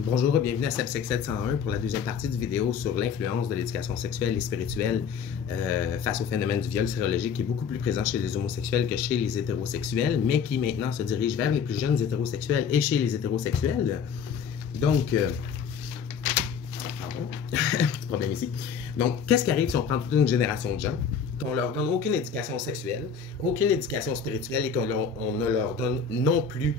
Bonjour et bienvenue à Subsex 701 pour la deuxième partie du vidéo sur l'influence de l'éducation sexuelle et spirituelle face au phénomène du viol sérologique qui est beaucoup plus présent chez les homosexuels que chez les hétérosexuels, mais qui maintenant se dirige vers les plus jeunes hétérosexuels et chez les hétérosexuels. Donc, pardon, petit problème ici. Donc, qu'est-ce qui arrive si on prend toute une génération de gens, qu'on leur donne aucune éducation sexuelle, aucune éducation spirituelle et qu'on ne leur donne non plus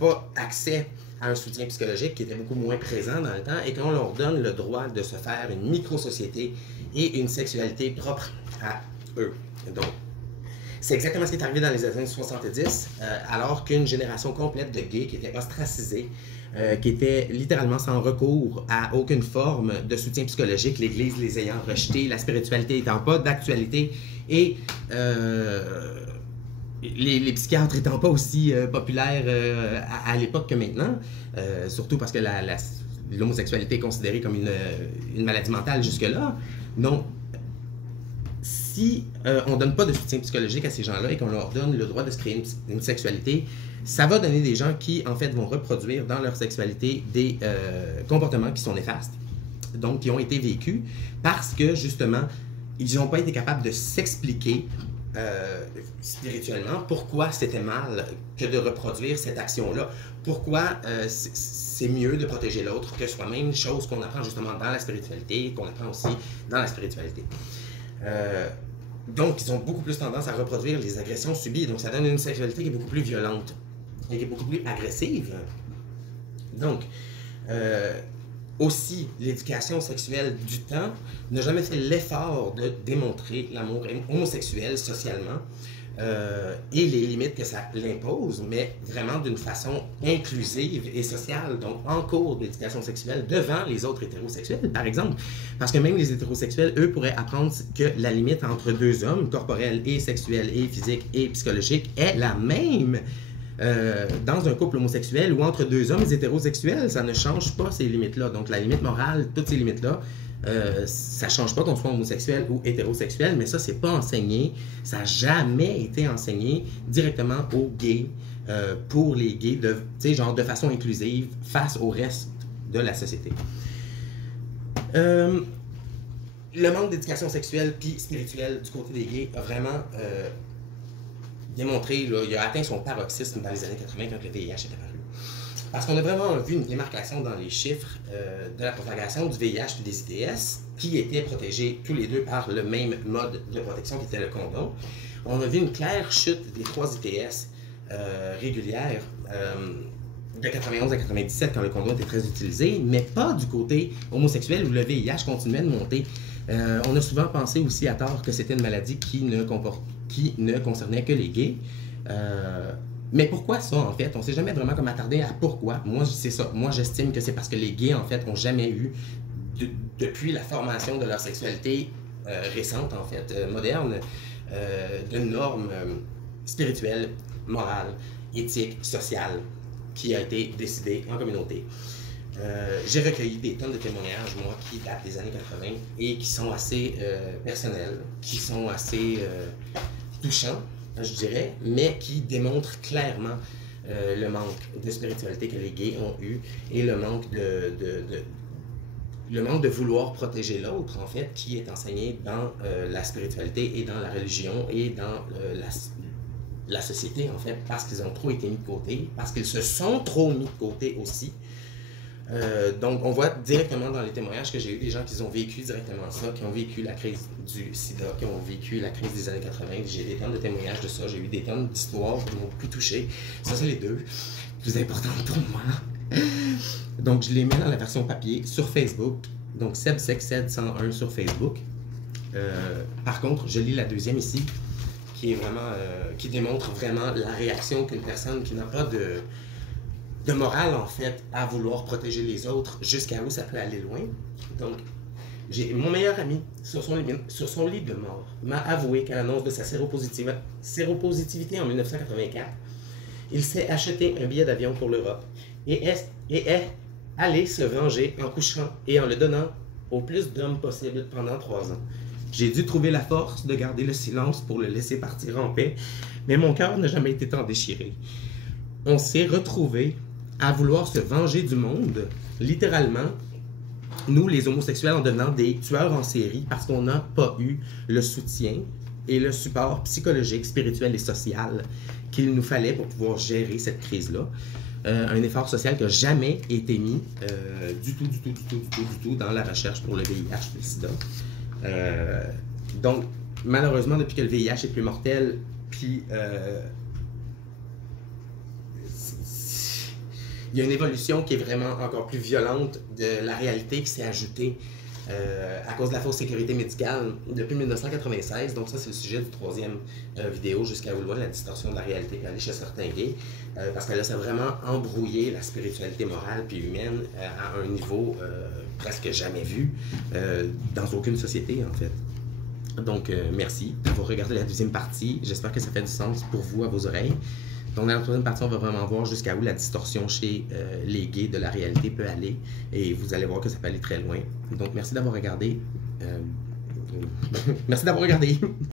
pas accès à un soutien psychologique qui était beaucoup moins présent dans le temps et qu'on leur donne le droit de se faire une micro-société et une sexualité propre à eux. Donc, c'est exactement ce qui est arrivé dans les années 70, alors qu'une génération complète de gays qui étaient ostracisés, qui étaient littéralement sans recours à aucune forme de soutien psychologique, l'Église les ayant rejetés, la spiritualité étant pas d'actualité et les psychiatres étant pas aussi populaires à l'époque que maintenant, surtout parce que l'homosexualité est considérée comme une maladie mentale jusque-là. Donc, si on ne donne pas de soutien psychologique à ces gens-là et qu'on leur donne le droit de se créer une sexualité, ça va donner des gens qui, en fait, vont reproduire dans leur sexualité des comportements qui sont néfastes, donc qui ont été vécus parce que, justement, ils n'ont pas été capables de s'expliquer spirituellement pourquoi c'était mal que de reproduire cette action-là. Pourquoi c'est mieux de protéger l'autre que soi-même, chose qu'on apprend justement dans la spiritualité, qu'on apprend aussi dans la spiritualité. Donc, ils ont beaucoup plus tendance à reproduire les agressions subies. Donc, ça donne une sexualité qui est beaucoup plus violente et qui est beaucoup plus agressive. Donc, aussi, l'éducation sexuelle du temps n'a jamais fait l'effort de démontrer l'amour homosexuel socialement et les limites que ça l'impose, mais vraiment d'une façon inclusive et sociale, donc en cours d'éducation sexuelle devant les autres hétérosexuels, par exemple. Parce que même les hétérosexuels, eux, pourraient apprendre que la limite entre deux hommes, corporels et sexuels et physiques et psychologiques, est la même. Dans un couple homosexuel ou entre deux hommes hétérosexuels, ça ne change pas ces limites-là. Donc la limite morale, toutes ces limites-là, ça ne change pas qu'on soit homosexuel ou hétérosexuel, mais ça, c'est pas enseigné. Ça n'a jamais été enseigné directement aux gays, pour les gays, genre de façon inclusive face au reste de la société. Le manque d'éducation sexuelle puis spirituelle du côté des gays a vraiment démontré, là, il a atteint son paroxysme dans les années 80 quand le VIH est apparu. Parce qu'on a vraiment vu une démarcation dans les chiffres de la propagation du VIH et des ITS qui étaient protégés tous les deux par le même mode de protection qui était le condom. On a vu une claire chute des 3 ITS régulières de 91 à 97 quand le condom était très utilisé, mais pas du côté homosexuel où le VIH continuait de monter. On a souvent pensé aussi à tort que c'était une maladie qui ne concernait que les gays. Mais pourquoi ça, en fait? On ne s'est jamais vraiment comme attardé à pourquoi. Moi, c'est ça. Moi, j'estime que c'est parce que les gays, en fait, n'ont jamais eu, depuis la formation de leur sexualité récente, en fait, moderne, de normes spirituelles, morales, éthiques, sociales, qui a été décidée en communauté. J'ai recueilli des tonnes de témoignages, moi, qui datent des années 80 et qui sont assez personnels, qui sont assez touchants, je dirais, mais qui démontrent clairement le manque de spiritualité que les gays ont eu et le manque de vouloir protéger l'autre, en fait, qui est enseigné dans la spiritualité et dans la religion et dans la société, en fait, parce qu'ils ont trop été mis de côté, parce qu'ils se sont trop mis de côté aussi. Donc, on voit directement dans les témoignages que j'ai eu des gens qui ont vécu directement ça, qui ont vécu la crise du sida, qui ont vécu la crise des années 80. J'ai des tonnes de témoignages de ça, j'ai eu des tonnes d'histoires qui m'ont beaucoup touché. Ça, c'est les deux plus importantes pour moi. Donc, je les mets dans la version papier sur Facebook. Donc, Subsex701 sur Facebook. Par contre, je lis la deuxième ici, qui est vraiment, qui démontre vraiment la réaction qu'une personne qui n'a pas de morale, en fait, à vouloir protéger les autres, jusqu'à où ça peut aller loin. Donc, mon meilleur ami, sur son lit de mort, m'a avoué qu'à l'annonce de sa séropositivité en 1984, il s'est acheté un billet d'avion pour l'Europe et est allé se venger en couchant et en le donnant au plus d'hommes possible pendant 3 ans. J'ai dû trouver la force de garder le silence pour le laisser partir en paix, mais mon cœur n'a jamais été tant déchiré. On s'est retrouvés à vouloir se venger du monde, littéralement, nous, les homosexuels, en devenant des tueurs en série parce qu'on n'a pas eu le soutien et le support psychologique, spirituel et social qu'il nous fallait pour pouvoir gérer cette crise-là. Un effort social qui n'a jamais été mis du tout dans la recherche pour le VIH, le sida. Donc, malheureusement, depuis que le VIH est plus mortel, puis il y a une évolution qui est vraiment encore plus violente de la réalité qui s'est ajoutée à cause de la fausse sécurité médicale depuis 1996. Donc ça, c'est le sujet du troisième vidéo, jusqu'à où loin, la distorsion de la réalité qui allait chez certains gays. Parce que là, ça a vraiment embrouillé la spiritualité morale puis humaine à un niveau presque jamais vu dans aucune société, en fait. Donc, merci d'avoir regardé la deuxième partie. J'espère que ça fait du sens pour vous, à vos oreilles. Donc, dans la troisième partie, on va vraiment voir jusqu'à où la distorsion chez les gays de la réalité peut aller. Et vous allez voir que ça peut aller très loin. Donc, merci d'avoir regardé. Merci d'avoir regardé.